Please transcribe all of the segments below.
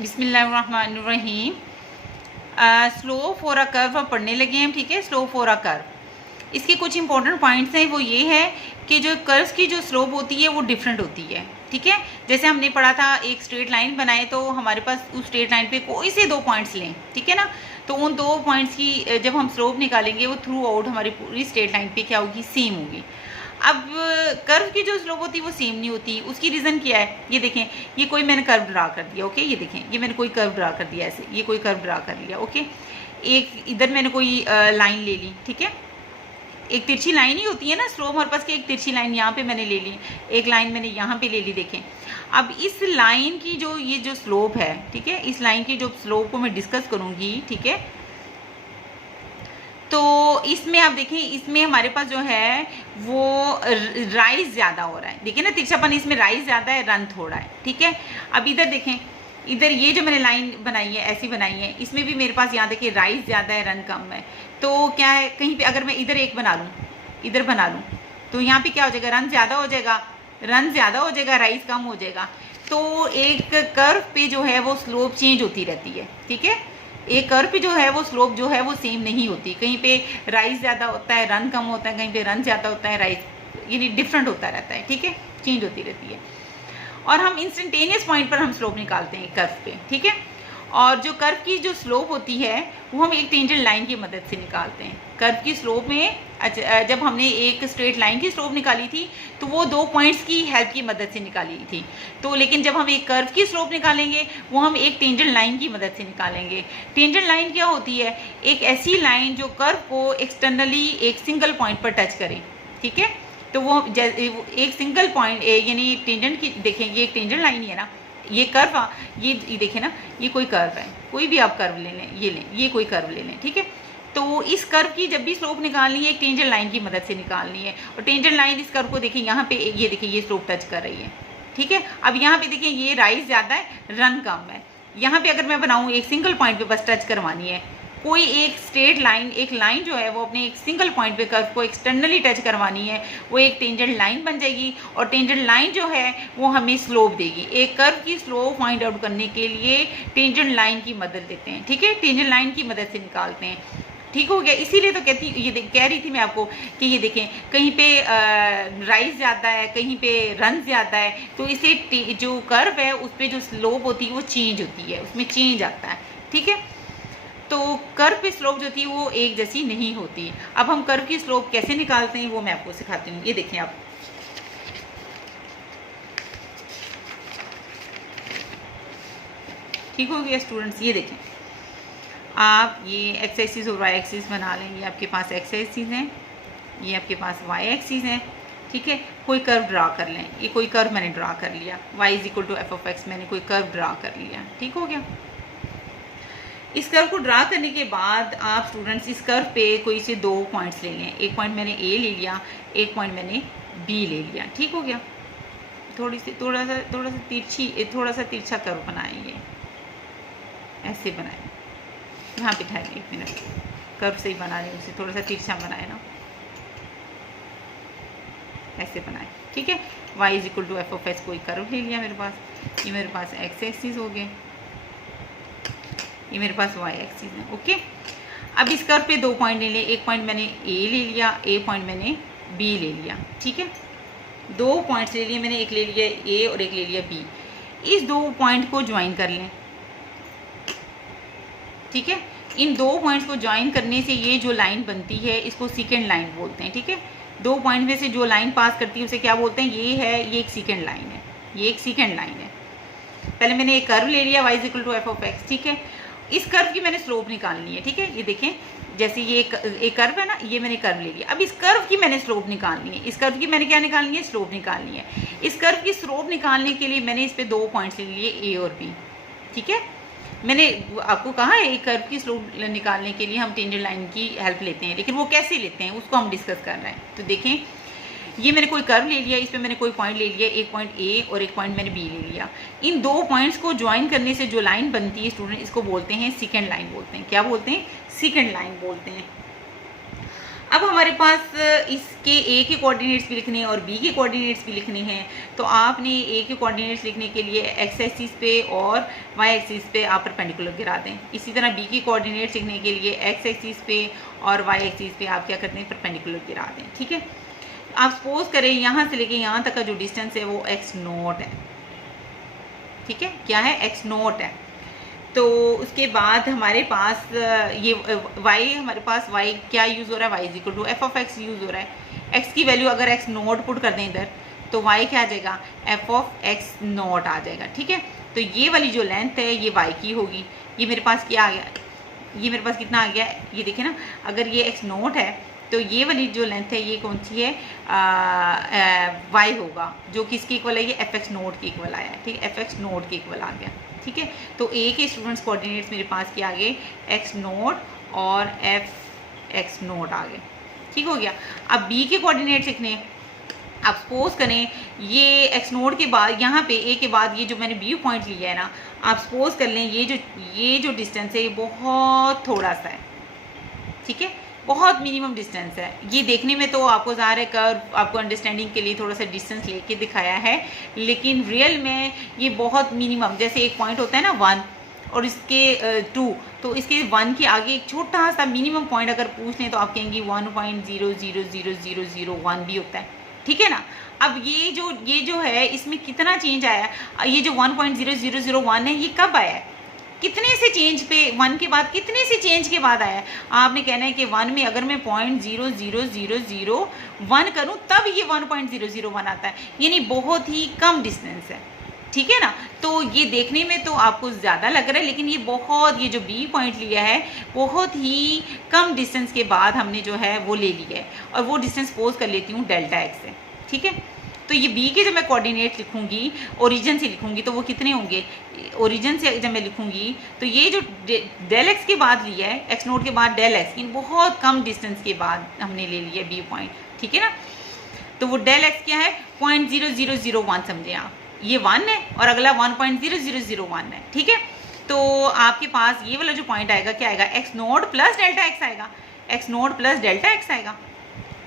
बिस्मिल्लाहिर्रहमानिर्रहीम। Slow for a curve अब पढ़ने लगे हैं, ठीक है। स्लो फॉर अ कर्व, इसके कुछ इंपॉर्टेंट पॉइंट्स हैं। वो ये है कि जो कर्व्स की जो स्लोप होती है वो डिफरेंट होती है, ठीक है। जैसे हमने पढ़ा था, एक स्ट्रेट लाइन बनाए तो हमारे पास उस स्ट्रेट लाइन पे कोई से 2 पॉइंट्स लें, ठीक है ना। तो उन 2 पॉइंट्स की जब हम स्लोप निकालेंगे वो थ्रू आउट हमारी पूरी स्ट्रेट लाइन पे क्या होगी, सेम होगी। अब कर्व की जो स्लोप होती है वो सेम नहीं होती। उसकी रीज़न क्या है, ये देखें, ये कोई मैंने कर्व ड्रा कर दिया, ओके। ये देखें, ये मैंने कोई कर्व ड्रा कर दिया, ऐसे ये कोई कर्व ड्रा कर लिया, ओके। एक इधर मैंने कोई लाइन ले ली, ठीक है। एक तिरछी लाइन ही होती है ना स्लोप हमारे पास की, एक तिरछी लाइन यहाँ पे मैंने ले ली, एक लाइन मैंने यहाँ पे ले ली। देखें, अब इस लाइन की जो ये जो स्लोप है, ठीक है, इस लाइन की जो स्लोप को मैं डिस्कस करूँगी, ठीक है। तो इसमें आप देखें, इसमें हमारे पास जो है वो राइज ज़्यादा हो रहा है। देखिए ना, तिरछापन इसमें राइज ज़्यादा है, रन थोड़ा है, ठीक है। अब इधर देखें, इधर ये जो मैंने लाइन बनाई है, ऐसी बनाई है, इसमें भी मेरे पास यहाँ देखिए राइज ज़्यादा है, रन कम है। तो क्या है, कहीं पे अगर मैं इधर एक बना लूँ, इधर बना लूँ, तो यहाँ पे क्या हो जाएगा, रन ज़्यादा हो जाएगा, रन ज़्यादा हो जाएगा, राइज कम हो जाएगा। तो एक कर्व पे जो है वो स्लोप चेंज होती रहती है, ठीक है। एक कर्व पे जो है वो स्लोप जो है वो सेम नहीं होती, कहीं पे राइज ज़्यादा होता है, रन कम होता है, कहीं पे रन ज़्यादा होता है, राइज यानी डिफरेंट होता रहता है, ठीक है, चेंज होती रहती है। और हम इंस्टेंटेनियस पॉइंट पर हम स्लोप निकालते हैं कर्व पे, ठीक है। और जो कर्व की जो स्लोप होती है वो हम एक टेंजेंट लाइन की मदद से निकालते हैं। कर्व की स्लोप में जब हमने एक स्ट्रेट लाइन की स्लोप निकाली थी तो वो 2 पॉइंट्स की हेल्प की मदद से निकाली थी। तो लेकिन जब हम एक कर्व की स्लोप निकालेंगे वो हम एक टेंजेंट लाइन की मदद से निकालेंगे। टेंजेंट लाइन क्या होती है, एक ऐसी लाइन जो कर्व को एक्सटर्नली एक सिंगल पॉइंट पर टच करे, ठीक है। तो वो एक सिंगल पॉइंट यानी टेंजेंट की, देखें ये एक टेंजेंट लाइन ही है ना, ये कर्व, ये देखें ना, ये कोई कर्व है, कोई भी आप कर्व ले लें, ये लें, ये कोई कर्व ले लें, ठीक है। तो इस कर्व की जब भी स्लोप निकालनी है एक टेंजेंट लाइन की मदद से निकालनी है। और टेंजेंट लाइन इस कर्व को देखिए यहाँ पे, ये देखिए ये स्लोप टच कर रही है, ठीक है। अब यहाँ पे देखिए ये राइज ज़्यादा है, रन कम है। यहाँ पे अगर मैं बनाऊँ एक सिंगल पॉइंट पे बस टच करवानी है, कोई एक स्ट्रेट लाइन, एक लाइन जो है वो अपने एक सिंगल पॉइंट पे कर्व को एक्सटर्नली टच करवानी है, वो एक टेंजेंट लाइन बन जाएगी। और टेंजेंट लाइन जो है वो हमें स्लोप देगी। एक कर्व की स्लोप फाइंड आउट करने के लिए टेंजेंट लाइन की मदद लेते हैं, ठीक है, टेंजेंट लाइन की मदद से निकालते हैं, ठीक हो गया। इसीलिए तो कहती, ये कह रही थी मैं आपको कि ये देखें, कहीं पे राइज ज़्यादा है, कहीं पे रन ज़्यादा है, तो इसे जो कर्व है उस पर जो स्लोप होती है वो चेंज होती है, उसमें चेंज आता है, ठीक है। तो कर्व की स्लोप जो थी वो एक जैसी नहीं होती। अब हम कर्व की स्लोप कैसे निकालते हैं वो मैं आपको सिखाती हूँ। ये देखें आप, ठीक हो गया स्टूडेंट्स। ये देखें आप, ये एक्स एक्सिस और वाई एक्सिस बना लें। ये आपके पास एक्स एक्सिस है, ये आपके पास वाई एक्सिस है, ठीक है। कोई कर्व ड्रा कर लें, ये कोई कर्व मैंने ड्रा कर लिया, y = f(x), मैंने कोई कर्व ड्रा कर लिया, ठीक हो गया। इस कर्व को ड्रा करने के बाद आप स्टूडेंट्स इस कर्व पे कोई से 2 पॉइंट्स ले लें। एक पॉइंट मैंने ए ले लिया, एक पॉइंट मैंने बी ले लिया, ठीक हो गया। थोड़ा सा तिरछा कर्व बनाएंगे, ऐसे बनाए, यहाँ पे ठहर 1 मिनट, कर्व से ही बना रहे, उसे थोड़ा सा तिरछा बनाए ना, ऐसे बनाए, ठीक है। y = f(x), कोई कर्व ले लिया मेरे पास, ये मेरे पास एक्स एक्सिस हो गए, ये मेरे पास y एक्सिस है, ओके। अब इस कर्व पे 2 पॉइंट ले लें। एक पॉइंट मैंने a ले लिया, एक पॉइंट मैंने b ले लिया, ठीक है। 2 पॉइंट्स ले लिए मैंने, एक ले लिया a और एक ले लिया b। इस 2 पॉइंट को ज्वाइन कर लें, ठीक है। इन 2 पॉइंट्स को ज्वाइन करने से ये जो लाइन बनती है इसको सेकेंड लाइन बोलते हैं, ठीक है। 2 पॉइंट में से जो लाइन पास करती है उसे क्या बोलते हैं, ये है, ये एक सेकेंड लाइन है, ये एक सेकेंड लाइन है। पहले मैंने एक कर्व ले लिया, y = f(x), ठीक है। इस कर्व की मैंने स्लोप निकालनी है, ठीक है। ये देखें, जैसे ये एक कर्व है ना, ये मैंने कर्व ले लिया। अब इस कर्व की मैंने स्लोप निकालनी है, इस कर्व की मैंने क्या निकालनी है, स्लोप निकालनी है। इस कर्व की स्लोप निकालने के लिए मैंने इस पे 2 पॉइंट्स ले लिए, ए और बी, ठीक है। मैंने आपको कहा है एक कर्व की स्लोप निकालने के लिए हम टेंजेंट लाइन की हेल्प लेते हैं, लेकिन वो कैसे लेते हैं उसको हम डिस्कस कर रहे हैं। तो देखें, ये मैंने कोई कर्व ले लिया, इस पर मैंने कोई पॉइंट ले लिया, एक पॉइंट ए और एक पॉइंट मैंने बी ले लिया। इन 2 पॉइंट्स को ज्वाइन करने से जो लाइन बनती है स्टूडेंट, इसको बोलते हैं सेकेंड लाइन बोलते हैं। क्या बोलते हैं, सेकेंड लाइन बोलते हैं। अब हमारे पास इसके ए के कोऑर्डिनेट्स भी लिखने हैं और बी के कोऑर्डिनेट्स भी लिखने हैं। तो आपने ए के कोऑर्डिनेट्स लिखने के लिए एक्स एक्सिस पे और वाई एक्सिस पे आप परपेंडिकुलर गिरा दें। इसी तरह बी के कोऑर्डिनेट्स लिखने के लिए एक्स एक्सिस पे और वाई एक्सिस पे आप क्या करते हैं, परपेंडिकुलर गिरा दें। ठीक है, आप सपोज करें यहाँ से लेके यहाँ तक का जो डिस्टेंस है वो एक्स नोट है। ठीक है, क्या है, एक्स नोट है। तो उसके बाद हमारे पास ये y, हमारे पास y क्या यूज़ हो रहा है, y is equal to F of x use हो रहा है। x की वैल्यू अगर x नोट पुट कर दें इधर तो y क्या आ जाएगा, f ऑफ x नोट आ जाएगा। ठीक है, तो ये वाली जो लेंथ है ये y की होगी। ये मेरे पास क्या आ गया, ये मेरे पास कितना आ गया, ये देखिए ना, अगर ये x नोट है तो ये वाली जो लेंथ है ये कौन सी है, y होगा, जो किसके इक्वल है, ये एफ एक्स नोट के इक्वल आया है। ठीक है, एफ एक्स नोट के इक्वल आ गया। ठीक है, तो ए के स्टूडेंट्स कोऑर्डिनेट्स मेरे पास क्या आ गए, एक्स नोट और एफ एक्स नोट आ गए। ठीक हो गया। अब बी के कोऑर्डिनेट्स लिखने, आप सपोज करें ये एक्स नोट के बाद यहाँ पे ए के बाद ये जो मैंने बी पॉइंट लिया है ना, आप सपोज कर लें ये जो डिस्टेंस है ये बहुत थोड़ा सा है। ठीक है, बहुत मिनिमम डिस्टेंस है। ये देखने में तो आपको ज़ाहिर है कर्व आपको अंडरस्टैंडिंग के लिए थोड़ा सा डिस्टेंस लेके दिखाया है, लेकिन रियल में ये बहुत मिनिमम, जैसे एक पॉइंट होता है ना 1 और इसके 2, तो इसके 1 के आगे एक छोटा सा मिनिमम पॉइंट अगर पूछ लें तो आप कहेंगे 1.000001 भी होता है। ठीक है ना। अब ये जो है इसमें कितना चेंज आया, ये जो 1.0001 है ये कब आया है, कितने से चेंज पे, 1 के बाद कितने से चेंज के बाद आया। आपने कहना है कि 1 में अगर मैं 0.00001 करूं तब ये 1.001 आता है, यानी बहुत ही कम डिस्टेंस है। ठीक है ना, तो ये देखने में तो आपको ज़्यादा लग रहा है, लेकिन ये बहुत, ये जो बी पॉइंट लिया है बहुत ही कम डिस्टेंस के बाद हमने जो है वो ले लिया है, और वो डिस्टेंस पोज कर लेती हूँ डेल्टा एक्स से। ठीक है, तो ये बी के जब मैं कोऑर्डिनेट लिखूंगी, ओरिजिन से लिखूंगी, तो वो कितने होंगे, ओरिजिन से जब मैं लिखूंगी तो ये जो डेल एक्स के बाद लिया है, एक्स नोट के बाद डेल एक्स, इन बहुत कम डिस्टेंस के बाद हमने ले लिया बी पॉइंट। ठीक है ना, तो वो डेल एक्स क्या है, 0.0001 समझे आप, ये 1 है और अगला 1.0001 है। ठीक है, तो आपके पास ये वाला जो पॉइंट आएगा क्या आएगा, X naught plus delta X आएगा, X naught plus delta X आएगा।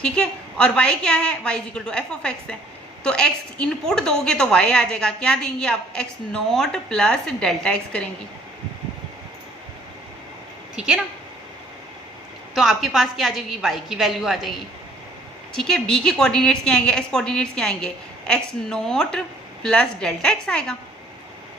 ठीक है, और y क्या है, y is equal to F of X है, तो x इनपुट दोगे तो y आ जाएगा, क्या देंगे आप, x note plus delta x करेंगी। ठीक है ना, तो आपके पास क्या आ जाएगी, y की वैल्यू आ जाएगी। ठीक है, b के कोऑर्डिनेट्स क्या आएंगे, x कोऑर्डिनेट्स क्या आएंगे, x note plus delta x आएगा।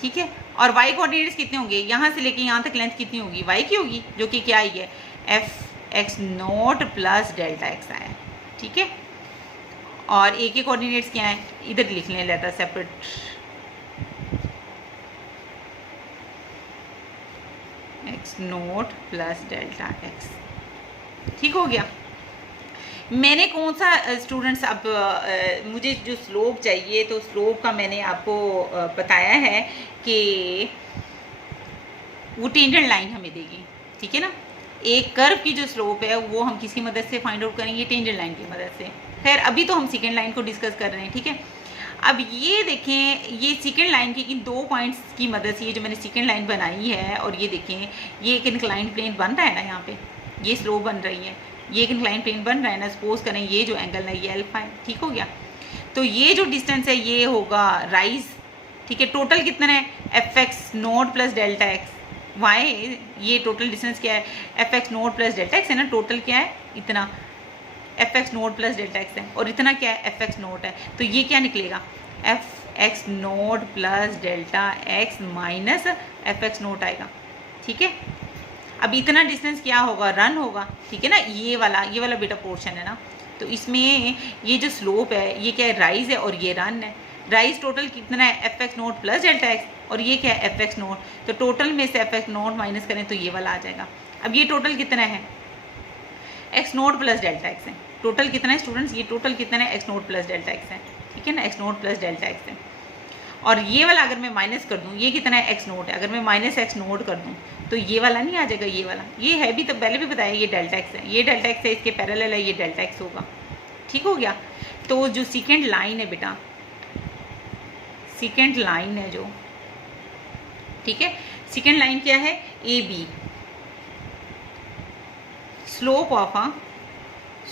ठीक है, और y कोऑर्डिनेट्स कितने होंगे, यहाँ से लेके यहाँ तक लेंथ कितनी होगी, y की होगी, जो कि क्या आई है, f x naught plus delta x आया। ठीक है, और ए के कोऑर्डिनेट्स क्या है, इधर लिख लें लेता separate, x naught plus delta x. ठीक हो गया। मैंने कौन सा स्टूडेंट्स, अब मुझे जो स्लोप चाहिए तो स्लोप का मैंने आपको बताया है कि वो टेंजेंट लाइन हमें देगी। ठीक है ना, एक कर्व की जो स्लोप है वो हम किसकी मदद से फाइंड आउट करेंगे, टेंजेंट लाइन की मदद से। खैर अभी तो हम सेकेंड लाइन को डिस्कस कर रहे हैं। ठीक है, अब ये देखें, ये सेकेंड लाइन की इन 2 पॉइंट्स की मदद से ये जो मैंने सेकेंड लाइन बनाई है, और ये देखें ये एक इंक्लाइंड प्लेन बन रहा है ना, यहाँ पे ये स्लोप बन रही है, ये एक इंक्लाइंड प्लेन बन रहा है ना, सपोज करें ये जो एंगल है ये अल्फा है। ठीक हो गया, तो ये जो डिस्टेंस है ये होगा राइज। ठीक है, टोटल कितना है, f x naught plus delta x, y ये टोटल डिस्टेंस क्या है, f x naught plus delta x है ना, टोटल क्या है इतना, f x naught plus delta x है, और इतना क्या है, एफ एक्स नोट है, तो ये क्या निकलेगा, F x naught plus delta x minus F x note आएगा। ठीक है, अब इतना डिस्टेंस क्या होगा, रन होगा। ठीक है ना, ये वाला बेटा पोर्शन है ना, तो इसमें ये जो स्लोप है ये क्या है, राइज है, और ये रन है। राइज टोटल कितना है, f x naught plus delta x, और ये क्या है, एफ एक्स नोट, तो टोटल में से एफ एक्स नोट माइनस करें तो ये वाला आ जाएगा। अब ये टोटल कितना है, x naught plus delta x है, टोटल कितना है स्टूडेंट्स, ये टोटल कितना है, x naught plus delta x है। ठीक है ना, x naught plus delta x है, और ये वाला अगर मैं माइनस कर दूँ, ये कितना है, एक्स नोट है, अगर मैं माइनस एक्स नोट कर दूँ तो ये वाला नहीं आ जाएगा, ये वाला, ये है भी तो पहले भी बताया, ये डेल्टा एक्स है, ये डेल्टा एक्स है, इसके पैरेलल है, ये डेल्टा एक्स होगा। ठीक हो गया, तो जो सेकेंड लाइन है बेटा, सेकेंड लाइन है जो, ठीक है, सेकेंड लाइन क्या है, A B, slope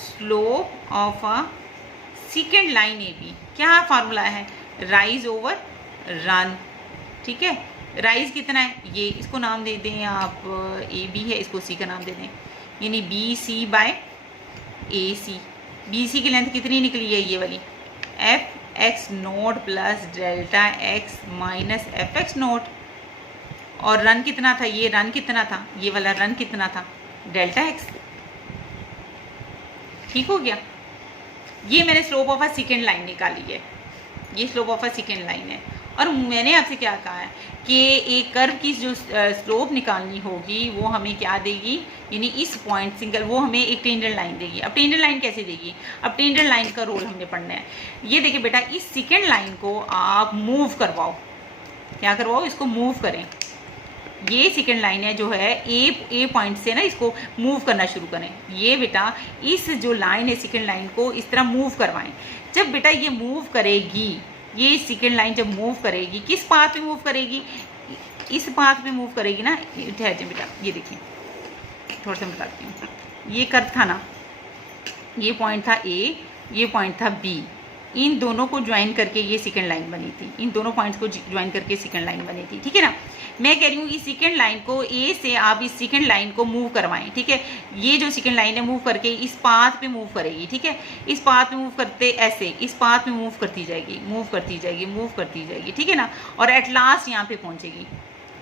slope of a second line A B, क्या फार्मूला है, राइज ओवर रन, ठीक है। राइज कितना है, ये इसको नाम दे दें आप, ए बी है, इसको सी का नाम दे दें, यानी बी सी बाय ए सी। बी सी की लेंथ कितनी निकली है, ये वाली, F x naught plus delta x minus F x note. और रन कितना था, ये रन कितना था, ये वाला रन कितना था, डेल्टा एक्स। ठीक हो गया। ये मैंने slope of a second line निकाली है, ये slope of a second line है। और मैंने आपसे क्या कहा है कि एक कर्व की जो स्लोप निकालनी होगी वो हमें क्या देगी, यानी इस पॉइंट सिंगल, वो हमें एक टेंजेंट लाइन देगी। अब टेंजेंट लाइन कैसे देगी, अब टेंजेंट लाइन का रोल हमने पढ़ना है। ये देखिए बेटा, इस सेकेंड लाइन को आप मूव करवाओ, क्या करवाओ, इसको मूव करें। ये सेकेंड लाइन है जो है ए पॉइंट से ना, इसको मूव करना शुरू करें। ये बेटा इस जो लाइन है सेकेंड लाइन को इस तरह मूव करवाएं। जब बेटा ये मूव करेगी, ये सेकेंड लाइन जब मूव करेगी, किस पाथ पे मूव करेगी, इस पाथ पे मूव करेगी ना। ठहर जाए बेटा, ये देखिए थोड़ा सा बताती हूँ। ये कर्व था ना, ये पॉइंट था ए, ये पॉइंट था बी, इन दोनों को ज्वाइन करके ये सेकेंड लाइन बनी थी, इन दोनों पॉइंट्स को ज्वाइन करके सेकेंड लाइन बनी थी, ठीक है ना। मैं कह रही हूँ इस सेकेंड लाइन को, ए से आप इस सेकेंड लाइन को मूव करवाएं, ठीक है। ये जो सेकेंड लाइन है मूव करके इस पाथ पे मूव करेगी, ठीक है। इस पाथ पे मूव करते ऐसे इस पाथ पे मूव करती जाएगी, मूव करती जाएगी, मूव करती जाएगी, ठीक है ना। और एट लास्ट यहाँ पे पहुँचेगी,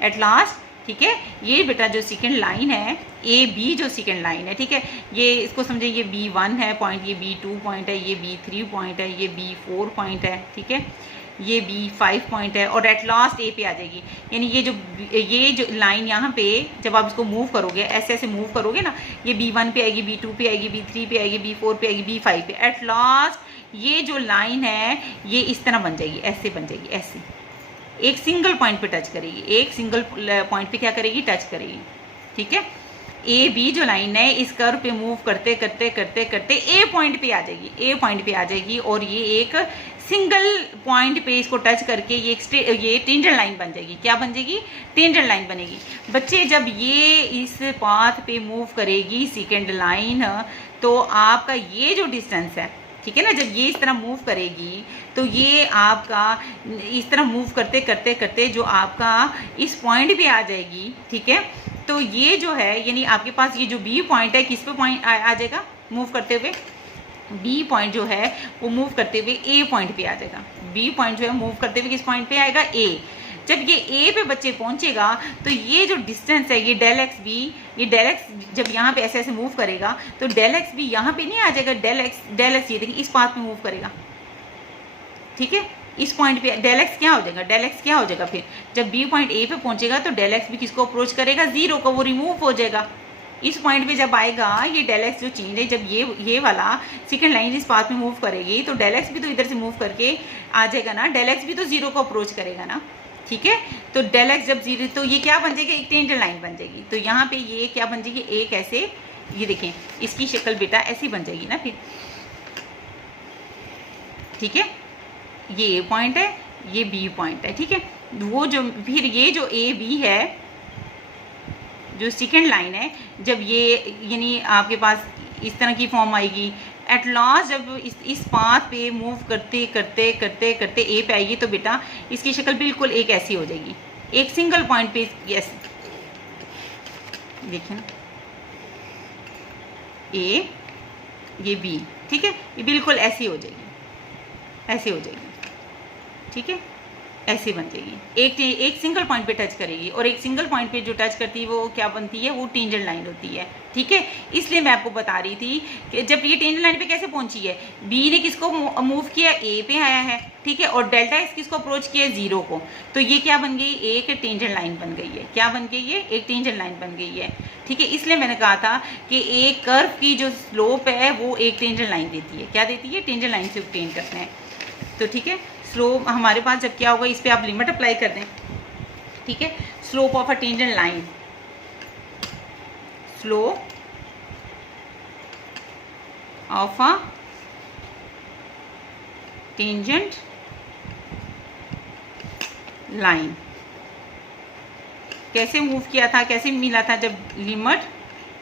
एट लास्ट, ठीक है। ये बेटा जो सेकेंड लाइन है, ए बी जो सेकेंड लाइन है, ठीक है, ये इसको समझे, ये B1 है पॉइंट, ये B2 पॉइंट है, ये B3 पॉइंट है, ये B4 पॉइंट है, ठीक है, ये B5 पॉइंट है, और एट लास्ट ए पे आ जाएगी। यानी ये जो लाइन यहाँ पे जब आप इसको मूव करोगे, ऐसे ऐसे मूव करोगे ना, ये B1 पे आएगी, B2 पे आएगी, B3 पे आएगी, B4 पे आएगी, B5 पे, एट लास्ट ये जो लाइन है ये इस तरह बन जाएगी, ऐसे बन जाएगी, ऐसे एक सिंगल पॉइंट पे टच करेगी, एक सिंगल पॉइंट पे क्या करेगी, टच करेगी, ठीक है। ए बी जो लाइन है इस कर्व पे मूव करते करते करते करते ए पॉइंट पे आ जाएगी, ए पॉइंट पे आ जाएगी, और ये एक सिंगल पॉइंट पे इसको टच करके ये टेंजेंट लाइन बन जाएगी। क्या बन जाएगी, टेंजेंट लाइन बनेगी। बच्चे जब ये इस पाथ पे मूव करेगी सेकेंड लाइन, तो आपका ये जो डिस्टेंस है, ठीक है ना, जब ये इस तरह मूव करेगी तो ये आपका इस तरह मूव करते करते करते जो आपका इस पॉइंट पे आ जाएगी, ठीक है। तो ये जो है, यानी आपके पास ये जो बी पॉइंट है, किस पे पॉइंट आ जाएगा मूव करते हुए, बी पॉइंट जो है वो मूव करते हुए ए पॉइंट पे आ जाएगा। बी पॉइंट जो है मूव करते हुए किस पॉइंट पे आएगा, ए। जब ये ए पे बच्चे पहुंचेगा तो ये जो डिस्टेंस है, ये डेल एक्स बी, ये डेल एक्स जब यहाँ पे ऐसे ऐसे मूव करेगा तो डेल एक्स बी यहाँ पे नहीं आ जाएगा, डेल एक्स ये देखिए इस पाथ में मूव करेगा, ठीक है। इस पॉइंट पे डेल एक्स क्या हो जाएगा, डेल एक्स क्या हो जाएगा, फिर जब बी पॉइंट ए पे पहुंचेगा तो डेल एक्स भी किसको अप्रोच करेगा, जीरो को, वो रिमूव हो जाएगा। इस पॉइंट पे जब आएगा ये डेल एक्स जो चेंज है, जब ये वाला सेकंड लाइन इस पाथ में मूव करेगी तो डेल एक्स भी तो इधर से मूव करके आ जाएगा ना, डेल एक्स भी तो जीरो को अप्रोच करेगा ना, ठीक है। तो डेल एक्स जब जीरो, तो ये क्या बन जाएगी, एक टेंजेंट लाइन बन जाएगी। तो यहाँ पे ये क्या बन जाएगी, एक ऐसे, ये देखें इसकी शक्ल बेटा ऐसी बन जाएगी ना फिर, ठीक है। ये ए पॉइंट है, ये बी पॉइंट है, ठीक है। वो जो फिर ये जो ए बी है जो सेकेंड लाइन है, जब ये यानी आपके पास इस तरह की फॉर्म आएगी, एट लास्ट जब इस पाथ पे मूव करते करते करते करते ए पे आएगी तो बेटा इसकी शक्ल बिल्कुल एक ऐसी हो जाएगी, एक सिंगल पॉइंट पे ऐसी, देखें ए, ये बी, ठीक है, ये बिल्कुल ऐसी हो जाएगी, ऐसे हो जाएगी, ठीक है, ऐसे बन जाएगी। एक सिंगल पॉइंट पे टच करेगी, और एक सिंगल पॉइंट पे जो टच करती है वो क्या बनती है, वो टेंजेंट लाइन होती है, ठीक है। इसलिए मैं आपको बता रही थी कि जब ये टेंजेंट लाइन पे कैसे पहुंची है, बी ने किसको मूव किया, ए पे आया है, ठीक है, और डेल्टा एक्स किसको अप्रोच किया, जीरो को, तो ये क्या बन गई, एक टेंजेंट लाइन बन गई है। क्या बन गई है, एक टेंजेंट लाइन बन गई है, ठीक है। इसलिए मैंने कहा था कि एक कर्व की जो स्लोप है वो एक टेंजेंट लाइन देती है। क्या देती है, टेंजेंट लाइन से ऑब्टेन करते हैं। तो ठीक है, स्लोप हमारे पास जब क्या होगा, इस पे आप लिमिट अप्लाई कर दें, ठीक है। Slope of a tangent line, slope of a tangent line कैसे मूव किया था, कैसे मिला था, जब लिमिट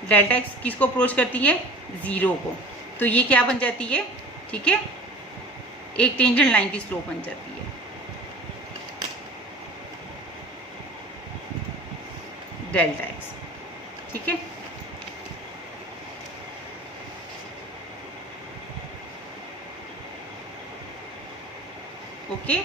डेल्टा एक्स किसको अप्रोच करती है, जीरो को, तो ये क्या बन जाती है, ठीक है, एक टेंजेंट लाइन की स्लोप बन जाती है। डेल्टा एक्स, ठीक है। ओके